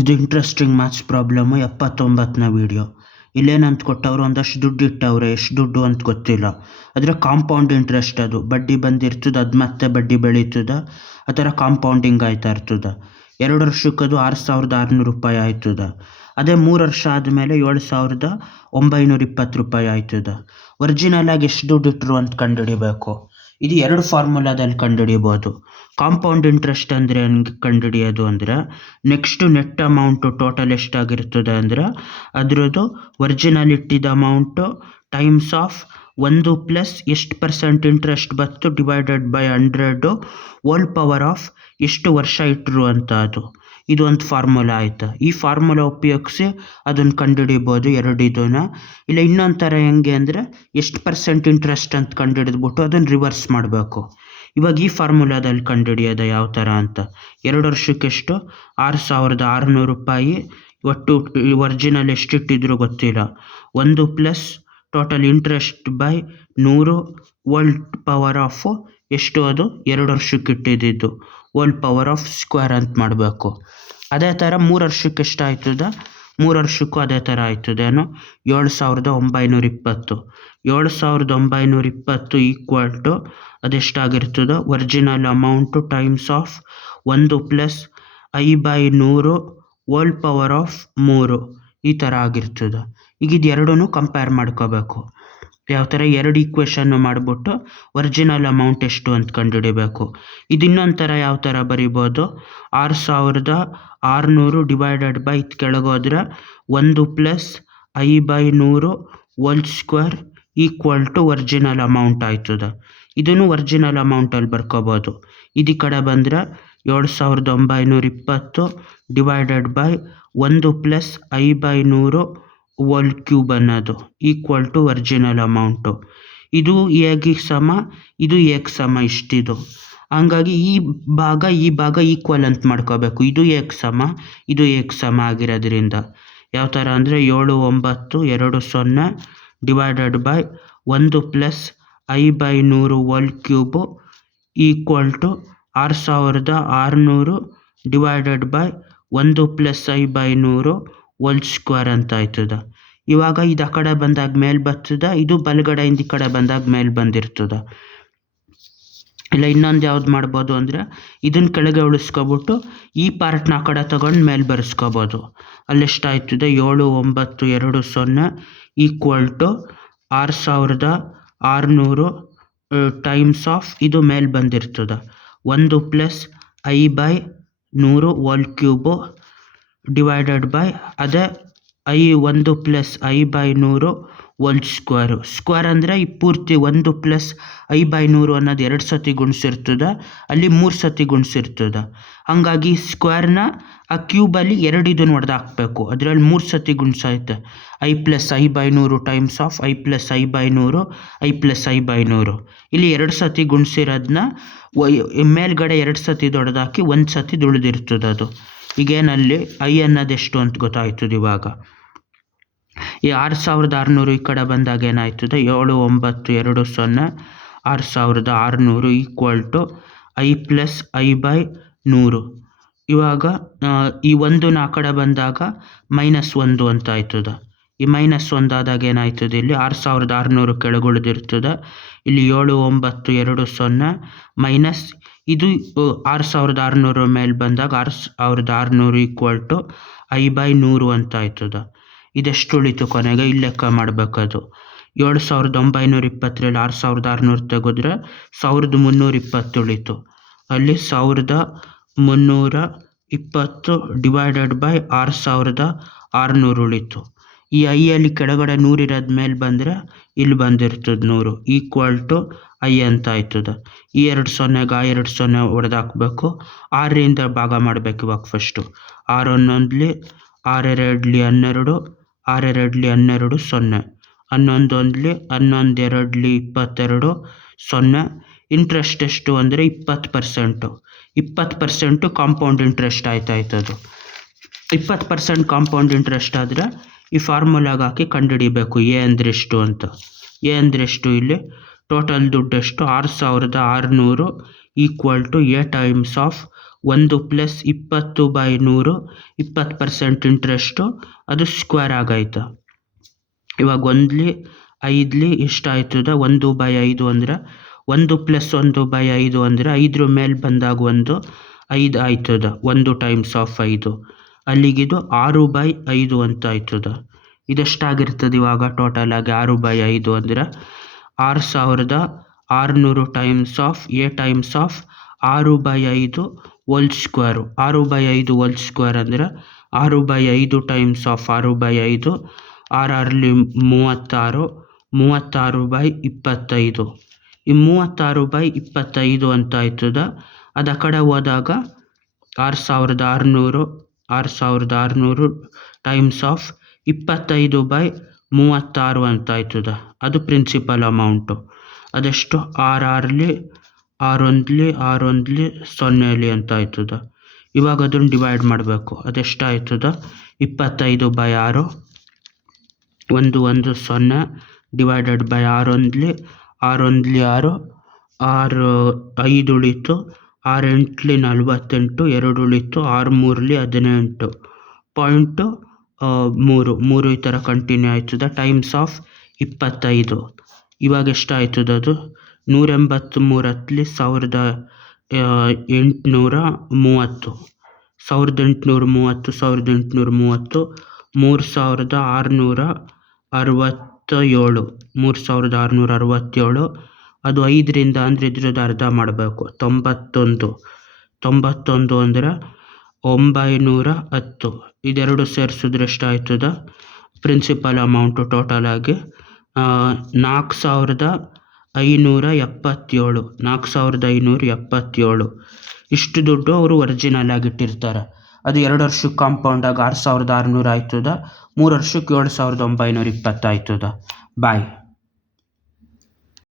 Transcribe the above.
ಇದು interesting maths problem 79ನೇ video. ಇಲ್ಲೇನಂತ ಕೊಟ್ಟವ್ರು, ಒಂದಷ್ಟು ದುಡ್ಡು ಇಟ್ಟವ್ರೆ, ಎಷ್ಟು ದುಡ್ಡು ಅಂತ ಗೊತ್ತಿಲ್ಲ. ಅದರ ಕಾಂಪೌಂಡ್ ಇಂಟ್ರೆಸ್ಟ್, ಅದು ಬಡ್ಡಿ ಬಂದಿರ್ತದೆ, ಅದು ಮತ್ತೆ ಬಡ್ಡಿ ಬೆಳೀತದೆ, ಆ ಥರ ಕಾಂಪೌಂಡಿಂಗ್ ಆಯ್ತಾ ಇರ್ತದೆ. 2 ವರ್ಷಕ್ಕೆ ಅದು 6,600 ರೂಪಾಯಿ ಆಯ್ತದೆ. ಅದೇ 3 ವರ್ಷ ಆದಮೇಲೆ 7,920 ರೂಪಾಯಿ ಆಯ್ತದೆ. ಒರಿಜಿನಲ್ ಆಗಿ ಎಷ್ಟು ದುಡ್ಡು ಇಟ್ಟರು ಅಂತ ಕಂಡುಹಿಡಿಬೇಕು. ಇದು 2 ಫಾರ್ಮುಲಾದಲ್ಲಿ ಕಂಡುಹಿಡಿಬೋದು. ಕಾಂಪೌಂಡ್ ಇಂಟ್ರೆಸ್ಟ್ ಅಂದರೆ ಹೆಂಗೆ ಕಂಡುಹಿಡಿಯೋದು ಅಂದರೆ, ನೆಕ್ಸ್ಟ್ ನೆಟ್ ಅಮೌಂಟು ಟೋಟಲ್ ಎಷ್ಟಾಗಿರ್ತದೆ ಅಂದರೆ ಅದರದ್ದು ಒರಿಜಿನಲ್ ಇಟ್ಟಿದ್ದ ಅಮೌಂಟು ಟೈಮ್ಸ್ ಆಫ್ 1 ಪ್ಲಸ್ ಎಷ್ಟು % ಇಂಟ್ರೆಸ್ಟ್ ಬತ್ತು divided by 100 hole power of ಎಷ್ಟು ವರ್ಷ ಇಟ್ಟರು ಅಂತ. ಇದು ಒಂದು ಫಾರ್ಮುಲಾ ಆಯಿತಾ. ಈ ಫಾರ್ಮುಲಾ ಉಪಯೋಗಿಸಿ ಅದನ್ನು ಕಂಡುಹಿಡಿಬೋದು ಇದನ್ನು. ಇಲ್ಲ ಇನ್ನೊಂದು ಥರ ಹೆಂಗೆ ಅಂದರೆ, ಎಷ್ಟು % ಇಂಟ್ರೆಸ್ಟ್ ಅಂತ ಕಂಡುಹಿಡಿದ್ಬಿಟ್ಟು ಅದನ್ನು ರಿವರ್ಸ್ ಮಾಡಬೇಕು. ಇವಾಗ ಈ ಫಾರ್ಮುಲಾದಲ್ಲಿ ಕಂಡುಹಿಡಿಯೋದು ಯಾವ ಥರ ಅಂತ. 2 ವರ್ಷಕ್ಕೆಷ್ಟು 6,600 ರೂಪಾಯಿ, ಒಟ್ಟು ಒರಿಜಿನಲ್ ಎಷ್ಟಿಟ್ಟಿದ್ರು ಗೊತ್ತಿಲ್ಲ. 1 plus total interest by 100 hole power of ಎಷ್ಟು, ಅದು 2 ವರ್ಷಕ್ಕೆ ಇಟ್ಟಿದ್ದು ಹೋಲ್ ಪವರ್ ಆಫ್ ಸ್ಕ್ವೇರ್ ಅಂತ ಮಾಡಬೇಕು. ಅದೇ ಥರ 3 ವರ್ಷಕ್ಕೆ ಎಷ್ಟು ಆಯ್ತದೆ, 3 ವರ್ಷಕ್ಕೂ ಅದೇ ಥರ ಆಯ್ತದೇನೋ. 7,920 7,920 ಈಕ್ವಲ್ ಟು ಅದೆಷ್ಟಾಗಿರ್ತದೆ, original amount times of 1 plus i/100 whole power of 3 ಈ ಥರ ಆಗಿರ್ತದೆ. ಈಗ ಇದು ಎರಡೂ ಕಂಪೇರ್ ಮಾಡ್ಕೋಬೇಕು. ಯಾವ ಥರ 2 ಈಕ್ವೇಷನ್ನು ಮಾಡಿಬಿಟ್ಟು ಒರಿಜಿನಲ್ ಅಮೌಂಟ್ ಎಷ್ಟು ಅಂತ ಕಂಡುಹಿಡಿಬೇಕು. ಇದು ಇನ್ನೊಂದು ಥರ ಯಾವ ಥರ ಬರಿಬೋದು, 6,600 ಡಿವೈಡೆಡ್ ಬೈ ಕೆಳಗೋದ್ರೆ 1 plus i/100 whole square equal to original amount ಆಯ್ತದೆ. ಇದನ್ನು ಒರಿಜಿನಲ್ ಅಮೌಂಟಲ್ಲಿ ಬರ್ಕೋಬೋದು. ಇದು ಕಡೆ ಬಂದರೆ 7,920 divided by 1 plus i/100 whole cube ಅನ್ನೋದು ಈಕ್ವಲ್ ಟು ಒರಿಜಿನಲ್ ಅಮೌಂಟು. ಇದು ಎಗೆ ಸಮ, ಇದು ಎಗೆ ಸಮ, ಇಷ್ಟಿದು. ಹಂಗಾಗಿ ಈ ಭಾಗ ಈಕ್ವಲ್ ಅಂತ ಮಾಡ್ಕೋಬೇಕು. ಇದು ಎಗೆ ಸಮ, ಇದು ಎಗೆ ಸಮ ಆಗಿರೋದ್ರಿಂದ ಯಾವ ಥರ ಅಂದರೆ 7,920 divided by 1 plus i/100 whole cube equal to 6,600 divided by 1 plus i/100 whole square ಅಂತ ಆಯ್ತದೆ. ಇವಾಗ ಇದು ಆ ಕಡೆ ಬಂದಾಗ ಮೇಲೆ ಬರ್ತದೆ, ಇದು ಬಲಗಡೆಯಿಂದ ಈ ಕಡೆ ಬಂದಾಗ ಮೇಲೆ ಬಂದಿರ್ತದೆ. ಇಲ್ಲ ಇನ್ನೊಂದು ಯಾವ್ದು ಮಾಡ್ಬೋದು ಅಂದರೆ, ಇದನ್ನು ಕೆಳಗೆ ಉಳಿಸ್ಕೊಬಿಟ್ಟು ಈ ಪಾರ್ಟ್ನ ಆ ಕಡೆ ತಗೊಂಡು ಮೇಲೆ ಬರೆಸ್ಕೋಬೋದು. ಅಲ್ಲೆಷ್ಟಾಯ್ತದೆ, 7,920 ಈಕ್ವಲ್ ಟು 6,600 ಟೈಮ್ಸ್ ಆಫ್ ಇದು ಮೇಲೆ ಬಂದಿರ್ತದೆ 1 plus i/100 whole cube divided by ಅದೇ 1 ಪ್ಲಸ್ i/100 ಹೋಲ್ ಸ್ಕ್ವೇರ್ ಅಂದರೆ ಈ ಪೂರ್ತಿ 1 ಪ್ಲಸ್ i/100 ಅನ್ನೋದು 2 ಸತಿ ಗುಣಿಸಿರ್ತದೆ, ಅಲ್ಲಿ 3 ಸತಿ ಗುಣಿಸಿರ್ತದೆ. ಹಾಗಾಗಿ ಸ್ಕ್ವೇರ್ನ ಆ ಕ್ಯೂಬಲ್ಲಿ 2 ಇದನ್ನು ಹೊಡೆದಾಕಬೇಕು, ಅದರಲ್ಲಿ 3 ಸತಿ ಗುಣಿಸೈತೆ. i plus i/100 times of i plus i/100 i plus i/100. ಇಲ್ಲಿ 2 ಸತಿ ಗುಣಿಸಿರೋದನ್ನ ಮೇಲ್ಗಡೆ 2 ಸತಿ ದೊಡ್ಡದಾಕಿ 1 ಸತಿ ದುಳಿದಿರ್ತದೆ ಅದು. ಈಗೇನಲ್ಲಿ i ಅನ್ನೋದೆಷ್ಟು ಅಂತ ಗೊತ್ತಾಯ್ತದೆ. ಇವಾಗ ಈ 6,600 ಈ ಕಡೆ ಬಂದಾಗ ಏನಾಯ್ತದೆ, 7,920 6,600 equal to i plus i/100. ಇವಾಗ ಈ 1 ಆ ಕಡೆ ಬಂದಾಗ -1 ಅಂತ ಆಯ್ತದೆ. ಈ -1 ಆದಾಗ ಏನಾಯ್ತದೆ, ಇಲ್ಲಿ 6,600 ಕೆಳಗುಳಿದಿರ್ತದೆ, ಇಲ್ಲಿ 7,920 ಮೈನಸ್ ಇದು 6,600 ಮೇಲೆ ಬಂದಾಗ 6,600 ಈಕ್ವಲ್ ಟು i/100 ಅಂತ ಆಯ್ತದೆ. ಇದೆಷ್ಟು ಉಳಿತು ಕೊನೆಗೆ, ಇಲ್ಲಿ ಲೆಕ್ಕ ಮಾಡಬೇಕದು. 7,920ರಲ್ಲಿ 6,600 ತೆಗೆದ್ರೆ 1,320 ಉಳಿತು. ಅಲ್ಲಿ 1,320 ಡಿವೈಡೆಡ್ ಬೈ 6,600 ಉಳಿತು. ಈ ಐಯಲ್ಲಿ ಕೆಳಗಡೆ 100 ಇರೋದು ಮೇಲೆ ಬಂದರೆ ಇಲ್ಲಿ ಬಂದಿರ್ತದೆ 100 ಈಕ್ವಲ್ ಟು i ಅಂತ ಆಯ್ತದೆ. ಈ 2 0ಗೆ ಆ 2 0 ಹೊಡೆದಾಕಬೇಕು. 6ರಿಂದ ಭಾಗ ಮಾಡಬೇಕು ಇವಾಗ ಫಸ್ಟು. 6 11 6 2 12 6 2 12 0 11 1 11 2 22 0. ಇಂಟ್ರೆಸ್ಟ್ ಎಷ್ಟು ಅಂದರೆ 20%. 20% ಕಾಂಪೌಂಡ್ ಇಂಟ್ರೆಸ್ಟ್ ಆಯ್ತದು. 20% ಕಾಂಪೌಂಡ್ ಇಂಟ್ರೆಸ್ಟ್ ಆದರೆ ಈ ಫಾರ್ಮುಲಾಗೆ ಹಾಕಿ ಕಂಡುಹಿಡಿಬೇಕು ಎ ಅಂದರೆ ಎಷ್ಟು ಅಂತ. ಎ ಅಂದರೆ ಎಷ್ಟು, ಇಲ್ಲಿ ಟೋಟಲ್ ದುಡ್ಡು ಎಷ್ಟು 6,600 equal to a times of 1 plus 20/100 20% interest, ಅದು ಸ್ಕ್ವೇರ್ ಆಗೈತೆ. ಇವಾಗ 1 ಎಷ್ಟಾಯ್ತದ 1/5 ಅಂದ್ರೆ 1 + 1/5 ಅಂದರೆ 5 ಮೇಲೆ ಬಂದಾಗ 5 ಆಯ್ತದ. 1 ಟೈಮ್ಸ್ ಆಫ್ 5 ಅಲ್ಲಿಗಿದು 6/5 ಅಂತ ಆಯ್ತದ. ಇದೆಷ್ಟಾಗಿರ್ತದೆ ಇವಾಗ ಟೋಟಲ್ ಆಗಿ 6/5 ಅಂದ್ರೆ 6600 times of A times of 6/5 hole square. 6/5 whole square ಅಂದರೆ 6/5 ಟೈಮ್ಸ್ ಆಫ್ 6/5 6 36 36/25. ಈ 36/25 ಅಂತ ಆಯ್ತದ. ಅದು ಆ ಕಡೆ ಹೋದಾಗ 6600 ಟೈಮ್ಸ್ ಆಫ್ 25/36 ಅಂತ ಆಯ್ತದ. ಅದು ಪ್ರಿನ್ಸಿಪಲ್ ಅಮೌಂಟು. ಅದೆಷ್ಟು 6 0 ಅಂತ ಆಯ್ತದ. ಇವಾಗ ಅದನ್ನು ಡಿವೈಡ್ ಮಾಡಬೇಕು. ಅದೆಷ್ಟಾಯ್ತದ 25/6 1 0 ಡಿವೈಡೆಡ್ ಬೈ 6 6 6 5 ಉಳಿತು, 6 8 48, 2 ಉಳಿತು, 6 3 18 .3 ಈ ಥರ ಕಂಟಿನ್ಯೂ ಆಯ್ತದ. ಟೈಮ್ಸ್ ಆಫ್ 25 ಇವಾಗ ಎಷ್ಟಾಯ್ತದ ಅದು 183 1830 3667 ಅದು 5ರಿಂದ ಅಂದರೆ ಇದ್ರದ್ದು ಅರ್ಧ ಮಾಡಬೇಕು. 91 ಅಂದರೆ 910. ಇದೆರಡು ಸೇರಿಸಿದ್ರೆ ಎಷ್ಟಾಯ್ತದ ಪ್ರಿನ್ಸಿಪಲ್ ಅಮೌಂಟು ಟೋಟಲ್ ಆಗಿ 4577. ಇಷ್ಟು ದುಡ್ಡು ಅವರು ಒರಿಜಿನಲ್ ಆಗಿಟ್ಟಿರ್ತಾರೆ. ಅದು 2 ವರ್ಷಕ್ಕೆ ಕಾಂಪೌಂಡಾಗಿ 6600 ಆಯ್ತದ. 3 ವರ್ಷಕ್ಕೆ 7920 ಆಯ್ತದ. ಬಾಯ್.